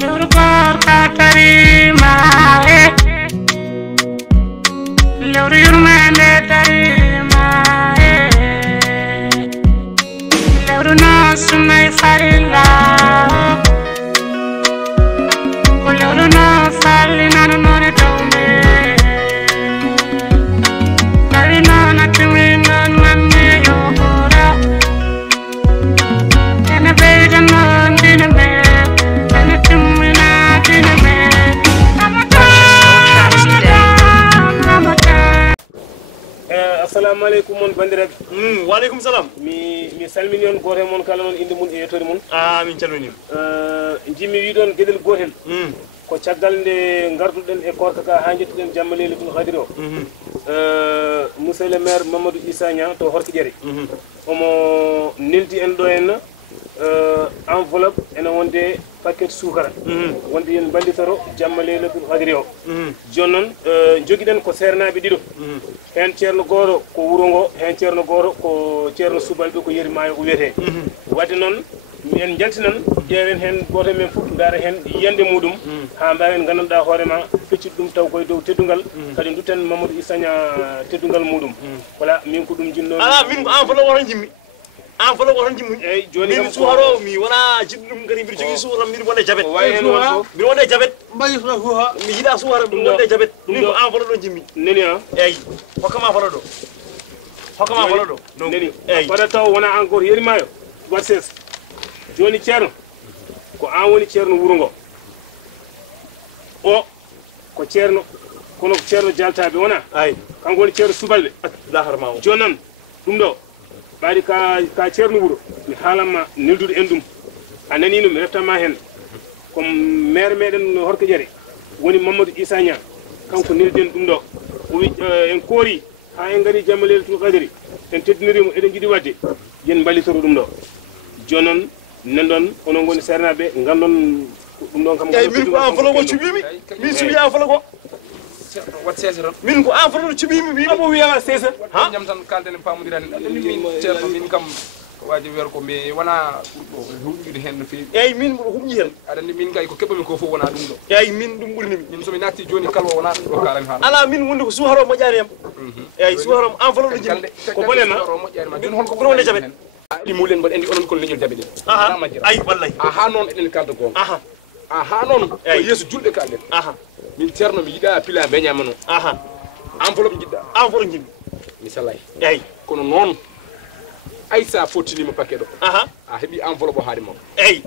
Lurgor katarima Lurir mende tarima Luruna sunay farilla Luruna farina nore tome Tarina natimi non manne yogora Ena beja non diname assalamu alaikum mon bandiraɓe waleykum salam mi salmini on goto mon kala noon inde mum e yettode mum min calmini jimmi wiɗon gueɗel gotel ko caggal nde garduɗen e korka ka ha jettuɗen jamma leylatul kadiri o monsieur le maire Mamadou Issa Niang to Horkiƴere omo neldi en ɗo henna enveloppe ene wonde paquet sukara wonde yen ballitoro jamma leylatul kadiri o joni noon joguiɗen ko sernaɓe ɗiɗo hen ceerno goto ko wuuro ngo hen ceerno goto ko ceerno subalɓe ko yeri maayo o wiyete wadde noon en jaltinan ƴeewen hen goto men fof daara hen yiyande muɗum ha mbawen gandanɗa hoorema feccit ɗum taw koye dow teddugal kadi dutten Mamadou Issa Niang teddugal muɗum voilà min ko ɗum jinno ala min ko enveloppe oton jimmi enveloppe oton jimmi eyyi joni min suharo mi wona jiɗɗo ɗum kadi mbiɗa jogui suhara mbiɗa wonde jabet mbiɗa wonde jabet mbayifna fuha mi yiiɗa suhara ɗum wonde jabet min ko enveloppe ɗo jimmi neni ha eyyi hokkama enveloppe ɗo hokkama enveloppe ɗo neni eyyi waɗa taw wona encore yeri maayo wat ses joni ceerno ko an woni ceerno wuuro ngo o ko ceerno kono ko ceerno jaltaɓe wona ay kanko woni ceerno subalɓe laharma o joni noon ɗum ɗo ɓaɗi ka ceerno wuuro mi haalanma neldude en ɗum a nani ɗum mi reftama hen comme maire meɗen Horkiƴere woni Mamadou Issa Niang kanko nelden ɗum ɗo o wi en koori ha en gari jamma leylatul kadiri en teddinirimo eɗen jiiɗi wadde yen ballitoro ɗum ɗo joni noon nanɗon onon goni sernaɓe gandon ɗum ɗon kam eyyi min ko enveloppe o cuɓimi min suuɓi enveloppe o wat sese tan min ko enveloppe o cuɓimi wiimi amo wiyama sesa ha ñam tan kalden en pamodirani min ceerno min kam waji wer ko mi wona ɓurɗo huɓɓide hen no fewi eyyi min mboɗo huɓƴi hen aɗa andi min kay ko keɓami ko fof wona ɗum ɗo eyyi min ɗum ɓurinimi min somi natti joni kalwa wona ɗum ɗo kalami haala ala min wonde ko suharo moƴƴani yam eyyi suharo enveloppe ɗo jimmi ko bonema moƴƴani min holko ɓuuri wonde jabet ɗi mulen mbaɗa andi onon kono leñol jaɓe ɗen aha ayi wallay aha noon eɗen kalda gonga aha aha noon ko yeeso julɗe kalɗen aha min ceerno mi yiiɗa pila beñama noon aha enveloppe jiɗɗa enveloppe jimmi mi salay eyyi kono noon ay sa fottinima paquet ɗo aha a heeɓi enveloppe o haade ma eyyi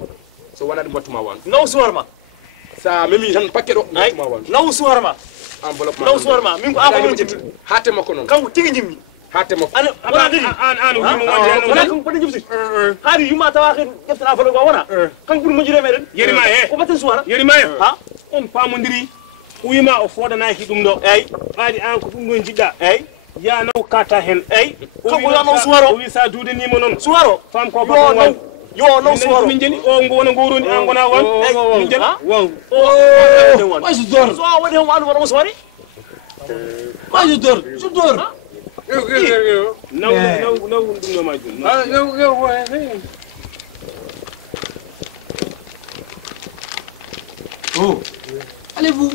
so wona ɗum wattuma wandu naw suhar ma sa memi tan paquet ɗo ay wattuma wandu naw suhar ma enveloppe ma naw suhar ma min ko enveloppe jimmi haate makko noon kanko tigui jimmi haate makko ana wona ɗiɗi an wimo wonde hen wona kanko poɗe jibti haade yumma tawa ke ƴeftan enveloppe o wona kanko ɓuuri moƴƴude meɗen yerima he ko batten suhara yerima he ha on pamodiri o wima o fodanaki ɗum ɗo eyyi ɓaadi an ko ɗum ɗo jiɗɗa eyyi ya naw kata hen eyyi kanko yo naw suharo o wi sa duudenima noon suharo fam ko yo bato naw yo naw suharo min jeni o ngo wona ngoroni an gona wan min jeni wasu dor so woni hen wandu wona suhari wasu dor su dor naw ɗum ɗo majum oh allez-vous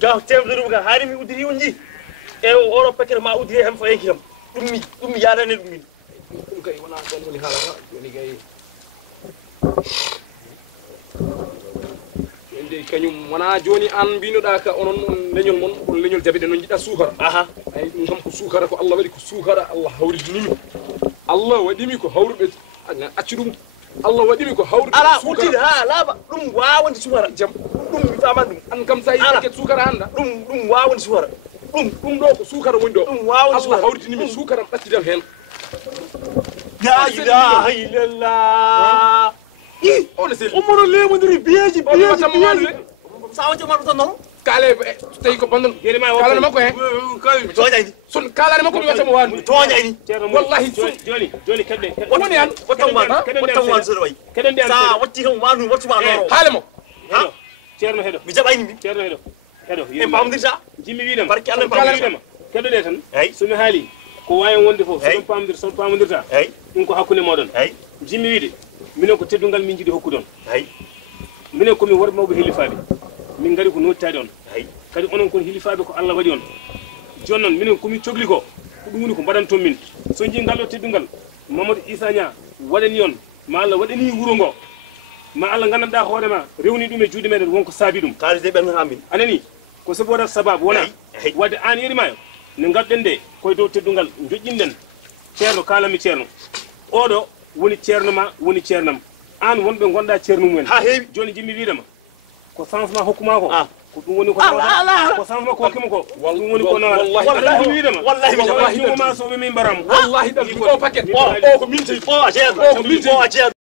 jaw temdere ɗum ka haari mi udditi on ji e oɗo paquet ma udditi hen fo yeyki kam ɗum mi yadani ɗum min ɗum kay wona ɗon woni haalata joni kay ende kañum wona joni an mbinoɗa ka onon on leñol mon on leñol jaɓeɗe noon jiɗɗa suukara aha ay ɗum kam ko suukara ko Allah waɗi ko suukara Allah hawridinimi Allah waɗimi ko hawruɓe acci ɗum Allah waɗimi ko hawruɓe ala uddide ha laaɓa ɗum wawande suukara jam ɗum mi faman ɗum an kam sa yi paquet suukara handa ɗum wawande suukara ɗum ɗo ko suukara woni ɗo ɗum wawande Allah suukara hawridinimi suukara ɗacciden hen la ilaha illallah on sel omono lemodiri biyeji biyeji sa wacce maɗo tan noon kale tay ko bandon jeri ma kala makko he mi toñayni sun kala makko mi wata mo wan mi toñayni wallahi joni kedde woni an wattam wan so way kedde sa watti kam wanu wattuma loro halemo ha ceerno hedo mi jaɓayni mi ceerno hedo e pamdirta jimmi wiidam barki Allah pamdirtama keddo de tan eyi somi haali ko wawi wonde fof son pamodirta eyi ɗum ko hakkude moɗon eyi jimmi wiide minen ko teddungal min jiiɗi hokkudon eyi minen komin worɓe mawɓe hilifaɓe min gari ko nottade on eyi kadi onon kon hilifaɓe ko Allah waɗi on joni noon minen komin cohli ko ɗum woni ko mbaɗanton min so jii ngal ɗo teddungal Mamadou Issa Niang waɗani on ma Allah waɗani wuuro ngo ma Allah gandanɗa hoorema rewni ɗum e juuɗe meɗen wonko saabi ɗum kalide ɓen min anani ko sabu waɗata sababu wona wadde an yerimayo ne gadɗen nde koye dow teddungal joƴƴinɗen ceerno kalami ceerno oɗo woni ceerno ma woni ceernam an wonɓe gonɗa ceerno mumen ha heewi joni jimmi wiidama ko changement hokkuma ko ko ɗum woni ko ko changement ko hokkima ko ɗum woni ko noon wallahi wiidama wallahi ma soɓe min mbaram wallahi dal ko paquet o ko min tayi o a jeeɗo ko min tayi o a jeeɗo